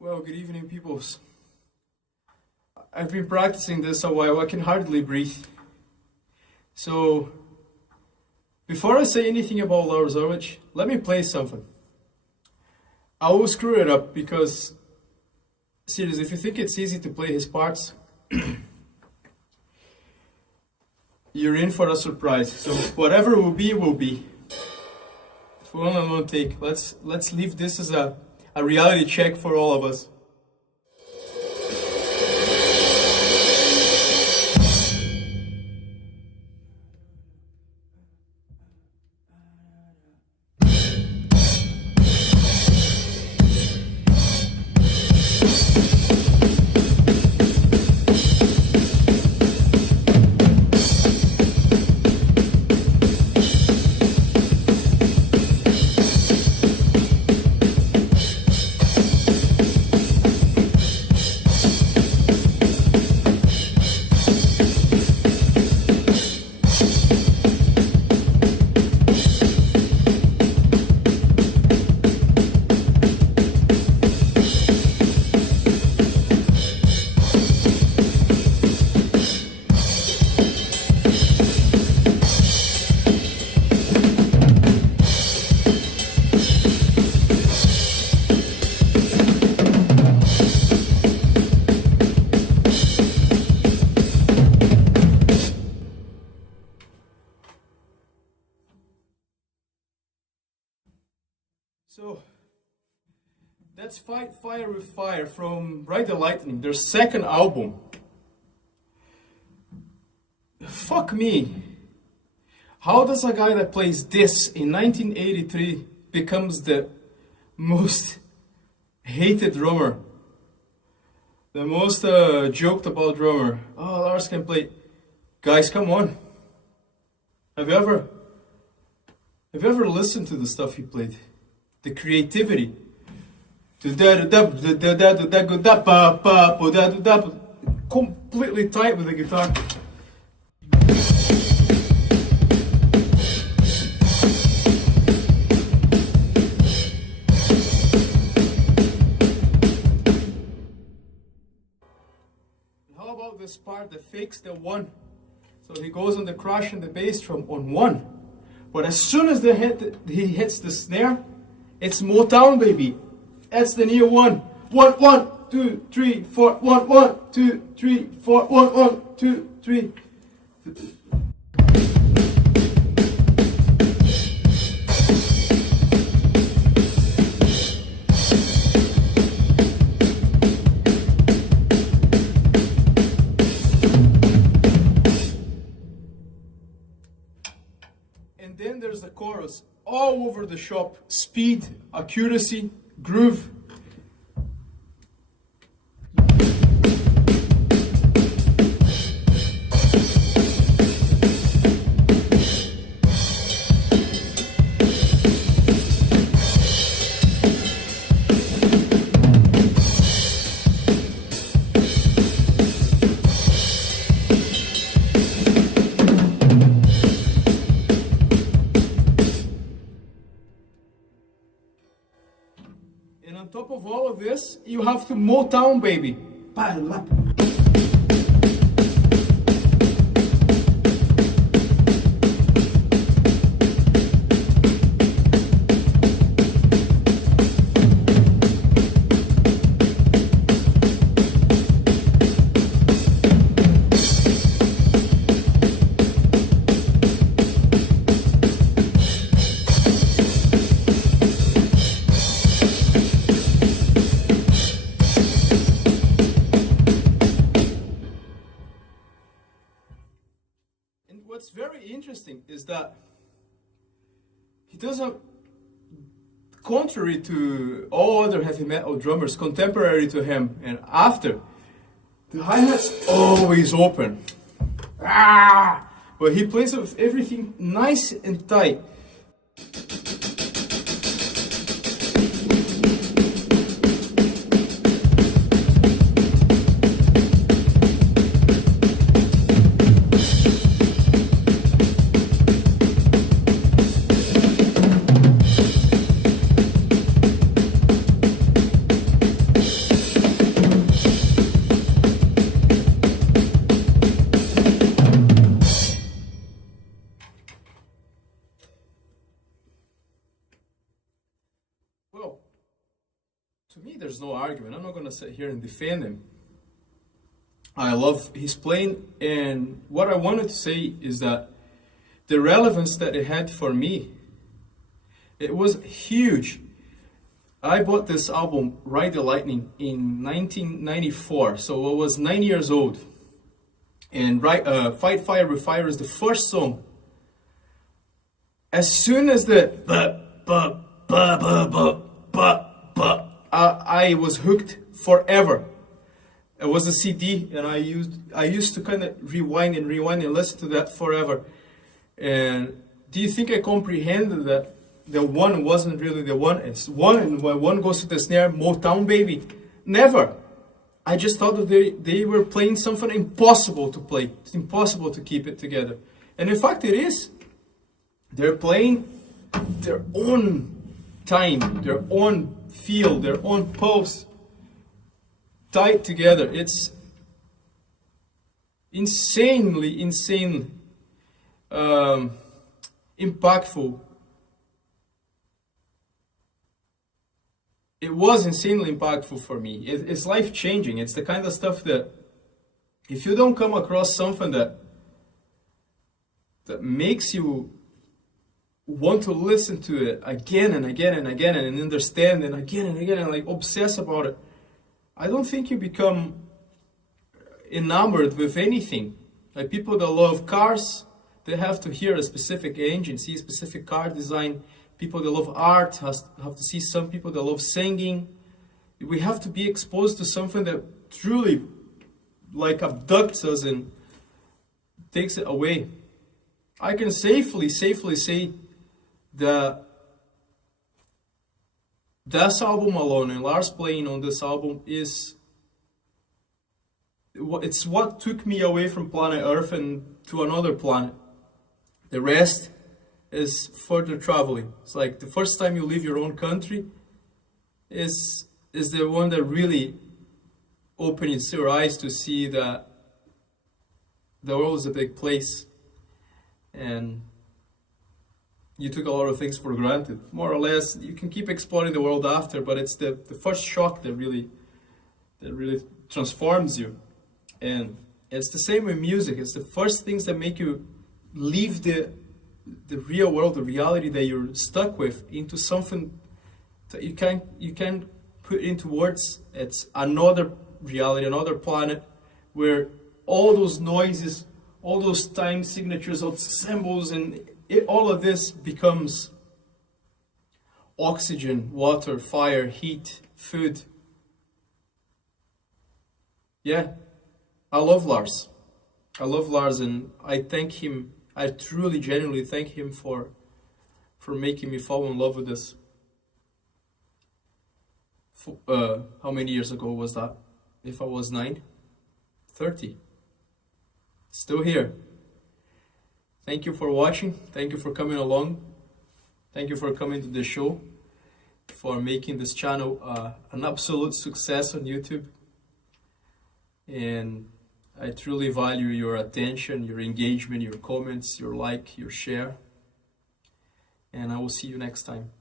Well, good evening, peoples. I've been practicing this a while. I can hardly breathe. So, before I say anything about Lars Ulrich, let me play something. I will screw it up because, seriously, if you think it's easy to play his parts, you're in for a surprise. So, whatever will be, will be. For one and one take. Let's leave this as a reality check for all of us. So, that's Fight Fire with Fire from Ride the Lightning, their second album. Fuck me. How does a guy that plays this in 1983 becomes the most hated drummer? The most joked about drummer. Oh, Lars can play. Guys, come on. Have you ever listened to the stuff he played? The creativity. Completely tight with the guitar. How about this part that fakes the one? So he goes on the crash and the bass drum on one. But as soon as he hits the snare, it's Motown, baby. That's the new one. 1, 1, 2, 3, 4. 1, 1, 2, 3, 4. 1, 1, 2, 3. And then there's the chorus. All over the shop, speed, accuracy, groove. And on top of all of this, you have to Motown, baby. What's very interesting is that he doesn't, contrary to all other heavy metal drummers contemporary to him and after, the hi-hat's always open. But he plays with everything nice and tight. To me, there's no argument. I'm not gonna sit here and defend him. I love his playing, and what I wanted to say is that the relevance that it had for me, it was huge. I bought this album, Ride the Lightning, in 1994, so I was 9 years old. And Fight Fire with Fire is the first song. As soon as the I was hooked forever. It was a CD, and I used to kind of rewind and listen to that forever. And do you think I comprehended that the one wasn't really the one? It's one, and when one goes to the snare, Motown baby. Never. I just thought that they were playing something impossible to play. It's impossible to keep it together. And in fact, it is. They're playing their own time, their own feel, their own pulse, tied together. It's insanely impactful. It was insanely impactful for me. It's life-changing. It's the kind of stuff that if you don't come across something that makes you want to listen to it again and again and again and understand it again and like obsess about it, I don't think you become enamored with anything. Like people that love cars, they have to hear a specific engine, see a specific car design. People that love art have to see some people that love singing. We have to be exposed to something that truly like abducts us and takes it away. I can safely say that this album alone and Lars playing on this album it's what took me away from planet Earth and to another planet. The rest is further traveling. It's like the first time you leave your own country is the one that really opens your eyes to see that the world is a big place and you took a lot of things for granted. More or less, you can keep exploring the world after, but it's the first shock that really transforms you. And it's the same with music. It's the first things that make you leave the real world, the reality that you're stuck with, into something that you can put into words. It's another reality, another planet, where all those noises, all those time signatures, all the symbols, and all of this becomes oxygen, water, fire, heat, food. Yeah, I love Lars. I love Lars, and I thank him. I truly, genuinely thank him for making me fall in love with this. How many years ago was that? If I was 9? 30. Still here. Thank you for watching. Thank you for coming along. Thank you for coming to the show, for making this channel an absolute success on YouTube. And I truly value your attention, your engagement, your comments, your like, your share. And I will see you next time.